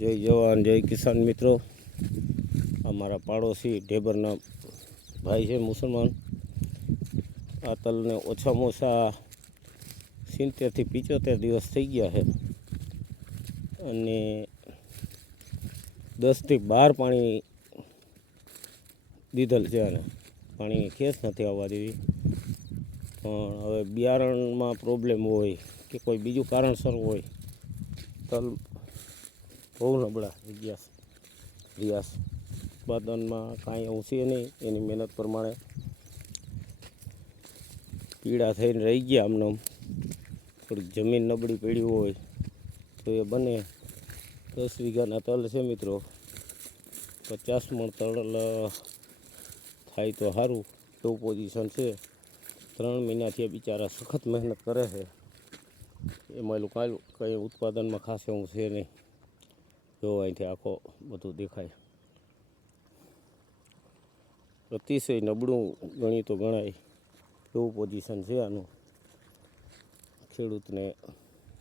જય જવાન, જય કિસાન મિત્રો. અમારા પાડોશી ઢેબરના ભાઈ છે મુસલમાન. આ તલને ઓછામાં ઓછા સિત્તેરથી પિચોતેર દિવસ થઈ ગયા છે. અને દસથી બાર પાણી દીધેલ છે અને પાણીની ખેસ નથી આવવા દેવી. પણ હવે બિયારણમાં પ્રોબ્લેમ હોય કે કોઈ બીજું કારણસર હોય, તલ બહુ નબળા રિયાસ રિયાસ ઉત્પાદનમાં કાંઈ એવું છે નહીં, એની મહેનત પ્રમાણે. પીડા થઈને રહી ગયા આમને. આમ. થોડીક જમીન નબળી પડી હોય તો એ બને. દસ વીઘાના તલ છે મિત્રો. પચાસ મણ તલ થાય તો સારું એવું પોઝિશન છે. ત્રણ મહિનાથી એ બિચારા સખત મહેનત કરે છે. એમાં કાંઈ, કંઈ ઉત્પાદનમાં ખાસ એવું છે નહીં. જો અહીંથી આખો બધું દેખાય. અતિશય નબળું ગણી તો ગણાય એવું પોઝિશન છે આનું. ખેડૂતને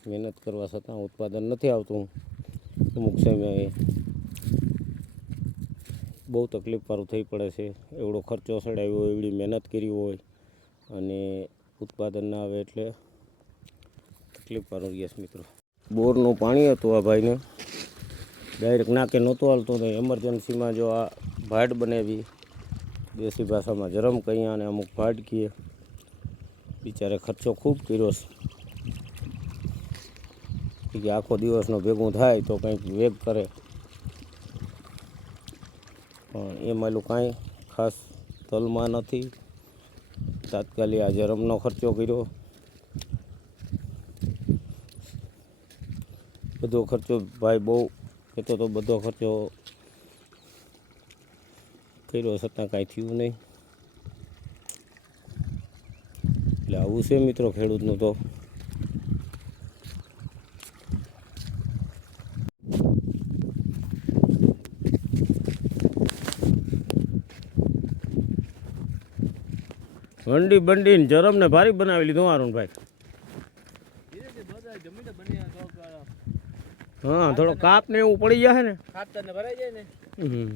મહેનત કરવા છતાં ઉત્પાદન નથી આવતું. અમુક સમયે બહુ તકલીફવાળું થઈ પડે છે. એવડો ખર્ચો સડાવ્યો હોય એવડી મહેનત કરી હોય અને ઉત્પાદન ના આવે એટલે તકલીફવાળું યસ મિત્રો. બોરનું પાણી હતું આ ભાઈને. ડાયરેક્ટ નાકે નહોતું હાલતો ને એમરજન્સીમાં જો આ ભાટ બનાવી, દેશી ભાષામાં જરમ કહીએ અને અમુક ભાટ કહીએ બિચારે ખર્ચો ખૂબ કર્યો છે. આખો દિવસનો ભેગું થાય તો કંઈક વેગ કરે. પણ એ માલું કાંઈ ખાસ તલમાં નથી. તાત્કાલિક આ જરમનો ખર્ચો કર્યો. બધો ખર્ચો ભાઈ બહુ કહેતો તો બધો ખર્ચો કર્યો, છતાં કાંઈ થયું નહીં. એટલે આવું છે મિત્રો ખેડૂતનું તો. વંડી જરમ ને ભારી બનાવી લીધું મારું ભાઈ હા થોડો કાપ ને એવું પડી જશે ને. ખાતર ને ભરાઈ જાય ને. હમ.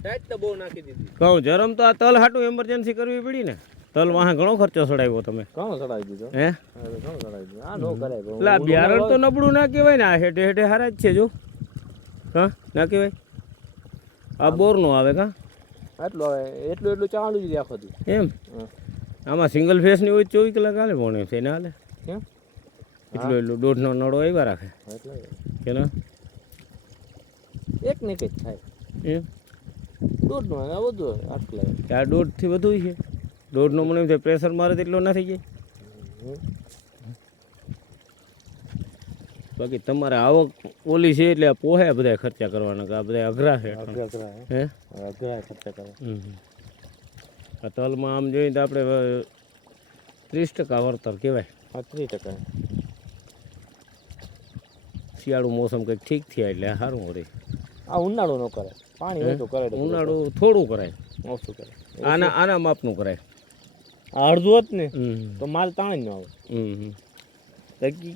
ટાઈટ તો બહુ નાખી દીધી. કહું જરમ તો આ તલ હાટું એમરજન્સી કરવી પડી ને. તલ વાહ ઘણો ખર્ચો સડાવ્યો તમે. ઘણો ચડાવી દીધો? હે? ઘણો ચડાવી દીધો. આ નો કરાય એટલે આ બિયારણ તો નબળું ના કહેવાય ને આ હેઠે હેઠે હારા જ છે જો. હા ના કહેવાય? આ બોરનું આવે કા? આટલું આવે. એટલું એટલું ચાલુ જ રહ્યા આખો એમ? હા. આમાં સિંગલ ફેસની હોય ચોવીસ કલાક હાલે પણ છે ને હાલે. એટલું એટલું દોઢનો નળો આવ્યા રાખે. એટલે કે એક ને જ થાય. એમ દોઢ નો? આ વધુ આટલા. આ દોઢથી વધુ છે? દોઢનો મને એમ થાય પ્રેશર મારે એટલો ના થઈ જાય બાકી તમારે આવક ઓલી છે એટલે પોહે બધા ખર્ચા કરવાના કે આ બધા અઘરા છે. હે? અઘરા ખર્ચા કરવા આ તલમાં આમ જોઈએ તો આપણે ત્રીસ ટકા વળતર કહેવાય. ત્રીસ ટકા. શિયાળું મોસમ કંઈક ઠીક થયા એટલે સારું રહે આ ઉનાળો ન કરે. પાણી ઓછું કરે ઉનાળો થોડું કરાય. ઓછું કરે. આના આના માપનું કરાય. અડધું હોત ને તો માલ તાણ ન આવે.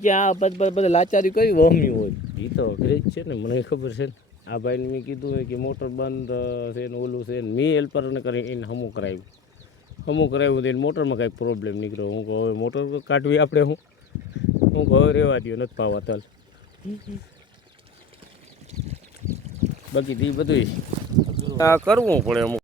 કે આ બધા બધા લાચારી કઈ વહમી હોય. એ તો અઘરી જ છે ને મને ખબર છે ને. આ ભાઈને મેં કીધું કે મોટર બંધ છે ને ઓલું છે ને મેં હેલ્પરને કરી એને હમું કરાવ્યું. હમું કરાવ્યું તો એને મોટરમાં કાંઈક પ્રોબ્લેમ નીકળ્યો. હું કહું હવે મોટર કાઢવી આપણે હું? હું કહું રહેવા દઉં નથી પાવા તલ બાકી તો બધું કરવું પડે અમુક.